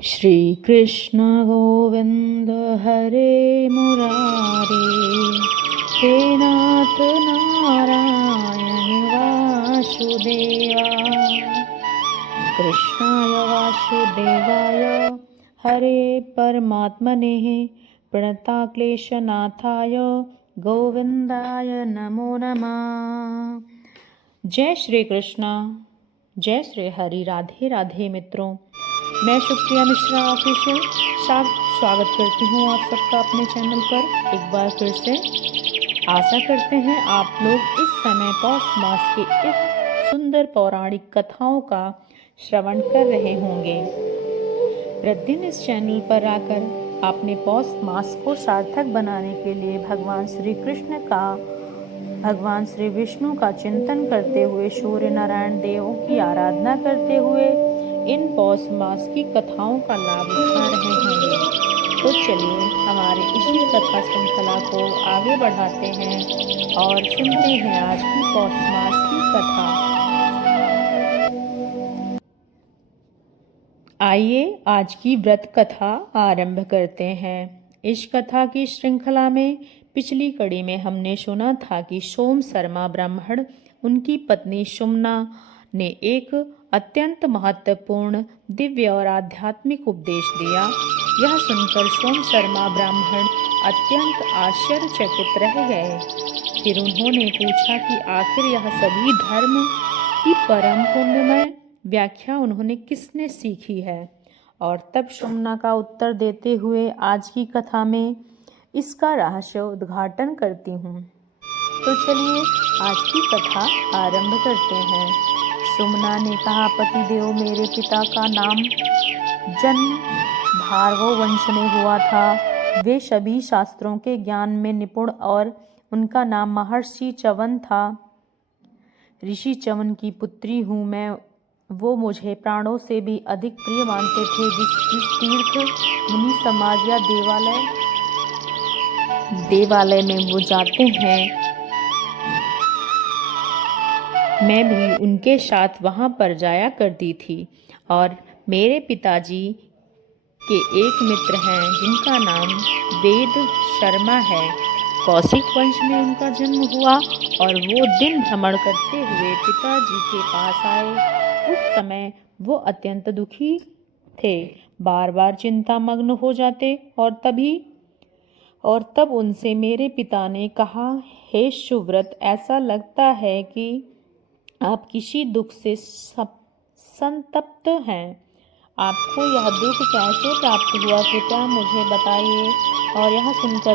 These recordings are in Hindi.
श्री कृष्ण गोविंद हरे मुरारे, हे नाथ नारायण वासुदेवा। कृष्णाय वासुदेवाय हरे परमात्मने प्रणताक्लेशनाथाय गोविंदाय नमो नमः। जय श्री कृष्णा, जय श्री हरि। राधे राधे मित्रों, मैं सुप्रिया मिश्रा ऑफिशियल स्वागत करती हूँ आप सबका अपने चैनल पर एक बार फिर से। आशा करते हैं आप लोग इस समय पौष मास की इस सुंदर पौराणिक कथाओं का श्रवण कर रहे होंगे। प्रतिदिन इस चैनल पर आकर आपने पौष मास को सार्थक बनाने के लिए भगवान श्री कृष्ण का, भगवान श्री विष्णु का चिंतन करते हुए, सूर्य नारायण देवों की आराधना करते हुए इन पौष मास की कथाओं का लाभ उठा रहे होंगे। तो चलिए हमारे इसी कथा श्रृंखला को आगे बढ़ाते हैं और सुनते हैं आज की पौष मास की कथा। आइए आज की व्रत कथा आरंभ करते हैं। इस कथा की श्रृंखला में पिछली कड़ी में हमने सुना था कि सोम शर्मा ब्राह्मण, उनकी पत्नी सुमना ने एक अत्यंत महत्वपूर्ण दिव्य और आध्यात्मिक उपदेश दिया। यह सुनकर सोम शर्मा ब्राह्मण अत्यंत आश्चर्यचकित रह गए। फिर उन्होंने पूछा कि आखिर यह सभी धर्म की परम पुण्यमय व्याख्या उन्होंने किसने सीखी है। और तब सुमना का उत्तर देते हुए आज की कथा में इसका रहस्य उद्घाटन करती हूँ। तो चलिए आज की कथा आरंभ करते हैं। सुमना ने कहा, पतिदेव, मेरे पिता का नाम जन्म भार्गव वंश में हुआ था। वे सभी शास्त्रों के ज्ञान में निपुण और उनका नाम महर्षि च्यवन था। ऋषि च्यवन की पुत्री हूँ मैं। वो मुझे प्राणों से भी अधिक प्रिय मानते थे। जिस तीर्थ, मुनि समाज या देवालय में वो जाते हैं, मैं भी उनके साथ वहाँ पर जाया करती थी। और मेरे पिताजी के एक मित्र हैं जिनका नाम वेद शर्मा है। कौशिक वंश में उनका जन्म हुआ और वो दिन भ्रमण करते हुए पिताजी के पास आए। उस समय वो अत्यंत दुखी थे, बार बार चिंता मग्न हो जाते। और तब उनसे मेरे पिता ने कहा, हे सुव्रत, ऐसा लगता है कि आप किसी दुख से संतप्त हैं। आपको यह दुख कैसे प्राप्त हुआ, कृपया मुझे बताइए। और यह सुनकर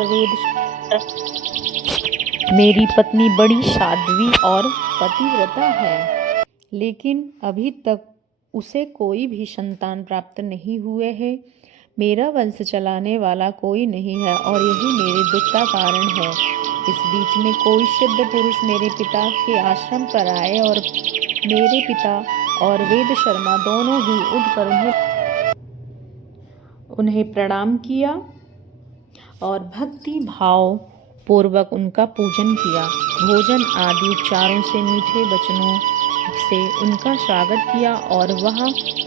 मेरी पत्नी बड़ी साध्वी और पतिव्रता है, लेकिन अभी तक उसे कोई भी संतान प्राप्त नहीं हुए है। मेरा वंश चलाने वाला कोई नहीं है और यही मेरे दुख का कारण है। इस बीच में कोई सिद्ध पुरुष मेरे पिता के आश्रम पर आए और मेरे पिता और वेद शर्मा दोनों ही उठकर उन्हें प्रणाम किया और भक्ति भाव पूर्वक उनका पूजन किया। भोजन आदि उपचारों से, मीठे वचनों से उनका स्वागत किया और वह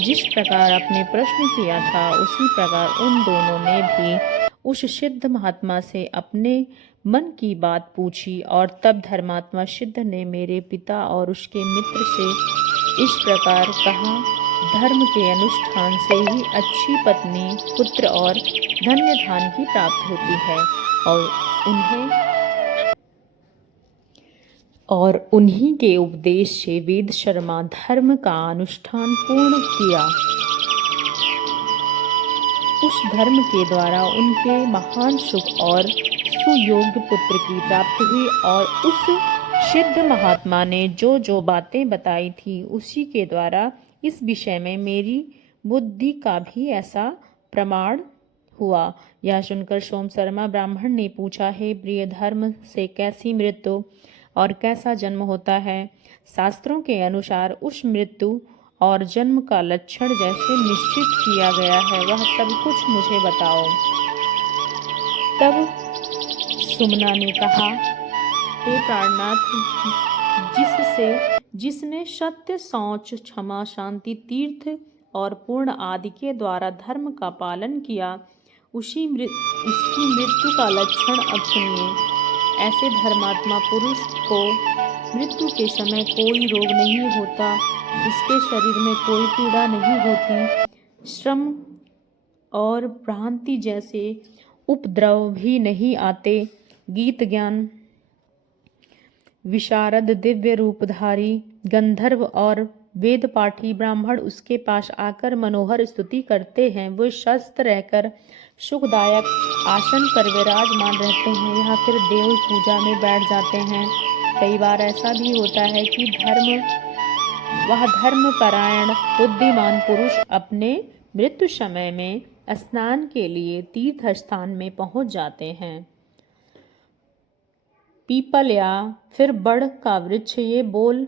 जिस प्रकार अपने प्रश्न किया था उसी प्रकार उन दोनों ने भी उस सिद्ध महात्मा से अपने मन की बात पूछी। और तब धर्मात्मा सिद्ध ने मेरे पिता और उसके मित्र से इस प्रकार कहा, धर्म के अनुष्ठान से ही अच्छी पत्नी, पुत्र और धन्य धान की प्राप्ति होती है। और उन्हीं के उपदेश से वेद शर्मा धर्म का अनुष्ठान पूर्ण किया। उस धर्म के द्वारा उनके महान सुख और सुयोग्य पुत्र की प्राप्ति हुई। और उस सिद्ध महात्मा ने जो जो बातें बताई थी उसी के द्वारा इस विषय में मेरी बुद्धि का भी ऐसा प्रमाण हुआ। यह सुनकर सोम शर्मा ब्राह्मण ने पूछा, हे प्रिय, धर्म से कैसी मृत्यु और कैसा जन्म होता है? शास्त्रों के अनुसार उस मृत्यु और जन्म का लक्षण जैसे निश्चित किया गया है, वह सब कुछ मुझे बताओ। तब सुमना ने कहा, हे प्राणनाथ, जिसने सत्य, शौच, क्षमा, शांति, तीर्थ और पूर्ण आदि के द्वारा धर्म का पालन किया, उसकी मृत्यु का लक्षण अब सुनिए। ऐसे धर्मात्मा पुरुष को मृत्यु के समय कोई रोग नहीं होता, उसके शरीर में कोई पीड़ा नहीं होती, श्रम और भ्रांति जैसे उपद्रव भी नहीं आते। गीत ज्ञान विशारद, दिव्य रूपधारी गंधर्व और वेद पाठी ब्राह्मण उसके पास आकर मनोहर स्तुति करते हैं। वो स्वस्थ रहकर सुखदायक आसन पर विराजमान रहते हैं या फिर देव पूजा में बैठ जाते हैं। कई बार ऐसा भी होता है कि धर्मपरायण बुद्धिमान पुरुष अपने मृत्यु समय में स्नान के लिए तीर्थ स्थान में पहुंच जाते हैं। पीपल या फिर बड़ का वृक्ष, ये बोल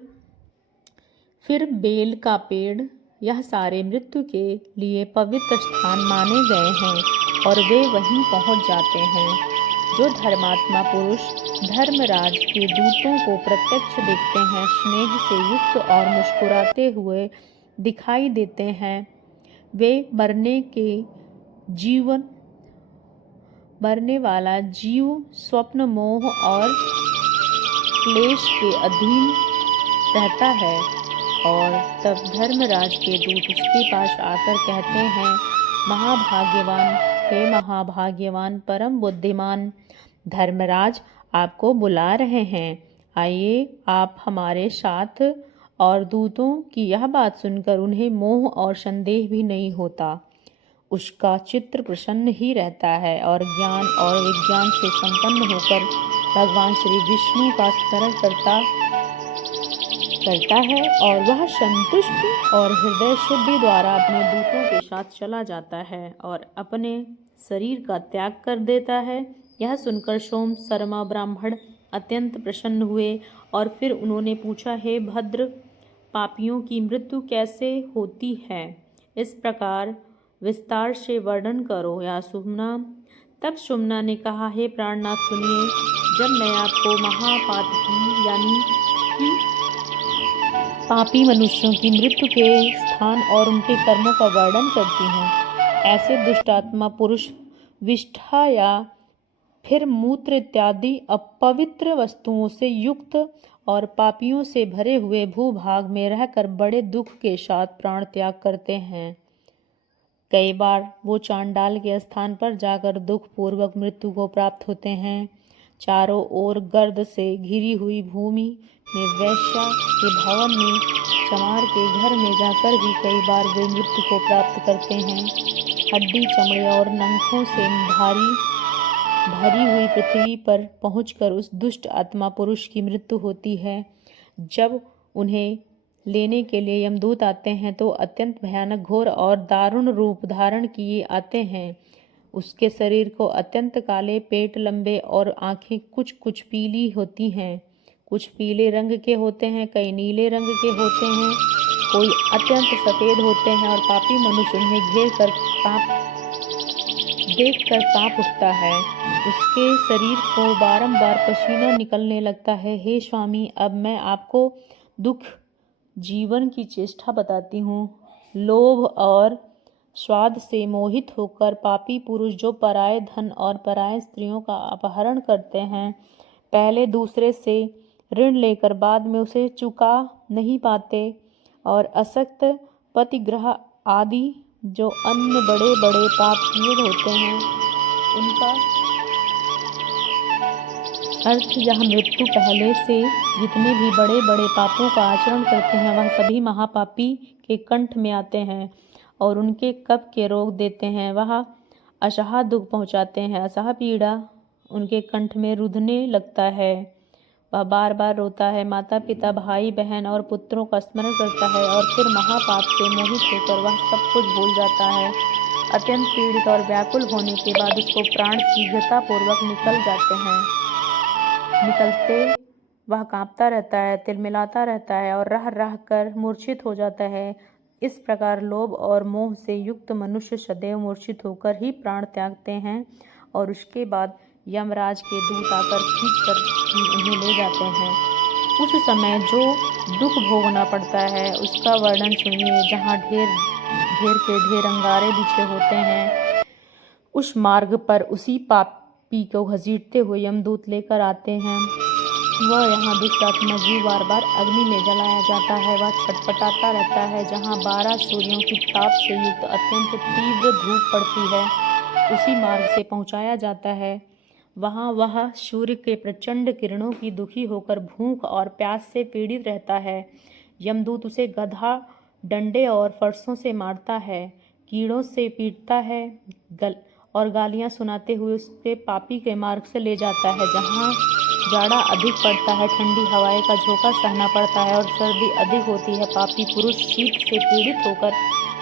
फिर बेल का पेड़, यह सारे मृत्यु के लिए पवित्र स्थान माने गए हैं और वे वहीं पहुंच जाते हैं। जो धर्मात्मा पुरुष धर्मराज के दूतों को प्रत्यक्ष देखते हैं, स्नेह से युक्त और मुस्कुराते हुए दिखाई देते हैं, वे मरने वाला जीव स्वप्न, मोह और क्लेश के अधीन रहता है और तब धर्मराज के दूत उसके पास आकर कहते हैं, महाभाग्यवान, हे महाभाग्यवान परम बुद्धिमान, धर्मराज आपको बुला रहे हैं, आइए आप हमारे साथ। और दूतों की यह बात सुनकर उन्हें मोह और संदेह भी नहीं होता, उसका चित्त प्रसन्न ही रहता है और ज्ञान और विज्ञान से संपन्न होकर भगवान श्री विष्णु का स्मरण करता है और वह संतुष्ट और हृदय शुद्धि द्वारा अपने दूतों के साथ चला जाता है और अपने शरीर का त्याग कर देता है। यह सुनकर सोम शर्मा ब्राह्मण अत्यंत प्रसन्न हुए और फिर उन्होंने पूछा, हे भद्र, पापियों की मृत्यु कैसे होती है, इस प्रकार विस्तार से वर्णन करो या सुमना। तब सुमना ने कहा, हे प्राणनाथ सुनिए, जब मैं आपको महापातकी यानी कि पापी मनुष्यों की मृत्यु के स्थान और उनके कर्मों का वर्णन करती हूँ, ऐसे दुष्टात्मा पुरुष विष्ठा या फिर मूत्र इत्यादि अपवित्र वस्तुओं से युक्त और पापियों से भरे हुए भूभाग में रहकर बड़े दुख के साथ प्राण त्याग करते हैं। कई बार वो चांडाल के स्थान पर जाकर दुख पूर्वक मृत्यु को प्राप्त होते हैं। चारों ओर गर्द से घिरी हुई भूमि में वैश्या के भवन में चमार के घर में जाकर भी कई बार वे मृत्यु को प्राप्त करते हैं। हड्डी, चमड़े और नखों से भरी हुई पृथ्वी पर पहुंचकर उस दुष्ट आत्मा पुरुष की मृत्यु होती है। जब उन्हें लेने के लिए यमदूत आते हैं तो अत्यंत भयानक, घोर और दारुण रूप धारण किए आते हैं। उसके शरीर को अत्यंत काले, पेट लंबे और आंखें कुछ कुछ पीली होती हैं, कुछ पीले रंग के होते हैं, कई नीले रंग के होते हैं, कोई अत्यंत सफ़ेद होते हैं और पापी मनुष्य उन्हें देखकर कांप उठता है। उसके शरीर को बारंबार पसीना निकलने लगता है। हे स्वामी, अब मैं आपको दुख जीवन की चेष्टा बताती हूँ। लोभ और स्वाद से मोहित होकर पापी पुरुष जो पराये धन और पराये स्त्रियों का अपहरण करते हैं, पहले दूसरे से ऋण लेकर बाद में उसे चुका नहीं पाते और असक्त पतिग्रह आदि जो अन्य बड़े बड़े पाप किए होते हैं, उनका अर्थ यह मृत्यु पहले से जितने भी बड़े बड़े पापों का आचरण करते हैं वह सभी महापापी के कंठ में आते हैं और उनके कफ के रोग देते हैं। वह असह दुख पहुँचाते हैं, असह पीड़ा उनके कंठ में रुधने लगता है। वह बार बार रोता है, माता पिता, भाई बहन और पुत्रों का स्मरण करता है और फिर महापाप से मोहित होकर वह सब कुछ भूल जाता है। अत्यंत पीड़ित और व्याकुल होने के बाद उसको प्राण शीघ्रता पूर्वक निकलते वह कांपता रहता है, तिलमिलाता रहता है और रह रह कर मूर्छित हो जाता है। इस प्रकार लोभ और मोह से युक्त मनुष्य सदैव मूर्छित होकर ही प्राण त्यागते हैं और उसके बाद यमराज के दूत आकर खींचकर उन्हें ले जाते हैं। उस समय जो दुख भोगना पड़ता है उसका वर्णन सुनिए। जहाँ ढेर ढेर के ढेर अंगारे बिछे होते हैं। उस मार्ग पर उसी पापी को घसीटते हुए यमदूत लेकर आते हैं। वह यहाँ दुष्ट आत्मा जीव बार बार अग्नि में जलाया जाता है। वह छटपटाता रहता है। जहाँ 12 सूर्यों की ताप से युक्त अत्यंत तीव्र धूप पड़ती है, उसी मार्ग से पहुँचाया जाता है। वहाँ वह सूर्य के प्रचंड किरणों की दुखी होकर भूख और प्यास से पीड़ित रहता है। यमदूत उसे गधा, डंडे और फरसों से मारता है, कीड़ों से पीटता है और गालियाँ सुनाते हुए उसके पापी के मार्ग से ले जाता है। जहाँ जाड़ा अधिक पड़ता है, ठंडी हवाएं का झोंका सहना पड़ता है और सर्दी अधिक होती है, पापी पुरुष शीत से पीड़ित होकर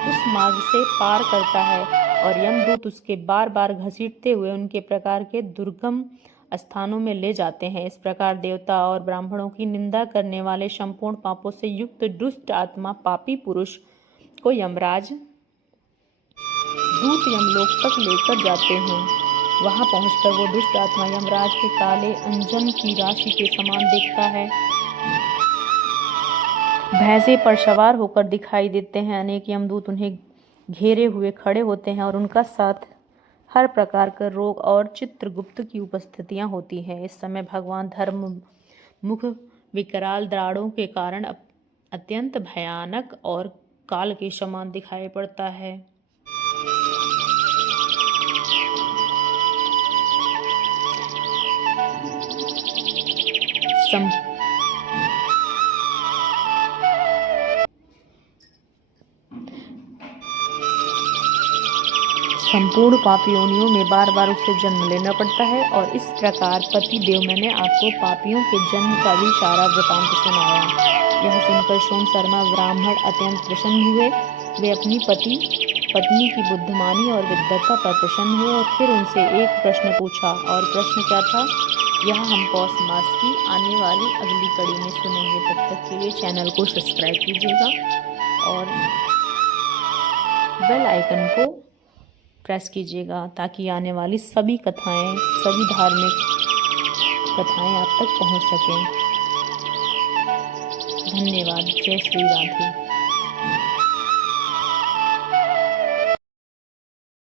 उस मार्ग से पार करता है और यमदूत उसके बार बार घसीटते हुए उनके प्रकार के दुर्गम स्थानों में ले जाते हैं। इस प्रकार देवता और ब्राह्मणों की निंदा करने वाले संपूर्ण पापों से युक्त दुष्ट आत्मा पापी पुरुष को यमराज दूत यमलोक तक लेकर जाते हैं। वहां पहुंचकर वो दुष्ट आत्मा यमराज के काले अंजन की राशि के समान दिखता है। भैंसे पर सवार होकर दिखाई देते हैं। अनेक यमदूत उन्हें घेरे हुए खड़े होते हैं और उनका साथ हर प्रकार का रोग और चित्रगुप्त की उपस्थितियां होती हैं। इस समय भगवान धर्म मुख विकराल दाढ़ों के कारण अत्यंत भयानक और काल के समान दिखाई पड़ता है। संपूर्ण पापी योनियों में बार बार उसे जन्म लेना पड़ता है और इस प्रकार पति देव मैंने आपको पापियों के जन्म का भी सारा वृतांत सुनाया। यह सुनकर सोम शर्मा ब्राह्मण अत्यंत प्रसन्न हुए। वे अपनी पत्नी की बुद्धिमानी और विद्वता पर प्रसन्न हुए और फिर उनसे एक प्रश्न पूछा। और प्रश्न क्या था, यह हम पौष मास की आने वाली अगली कड़ी में सुनेंगे। तब तक के लिए चैनल को सब्सक्राइब कीजिएगा और बेल आइकन को प्रेस कीजिएगा ताकि आने वाली सभी कथाएं, सभी धार्मिक कथाएं आप तक पहुंच सकें। धन्यवाद। जय श्री राधे।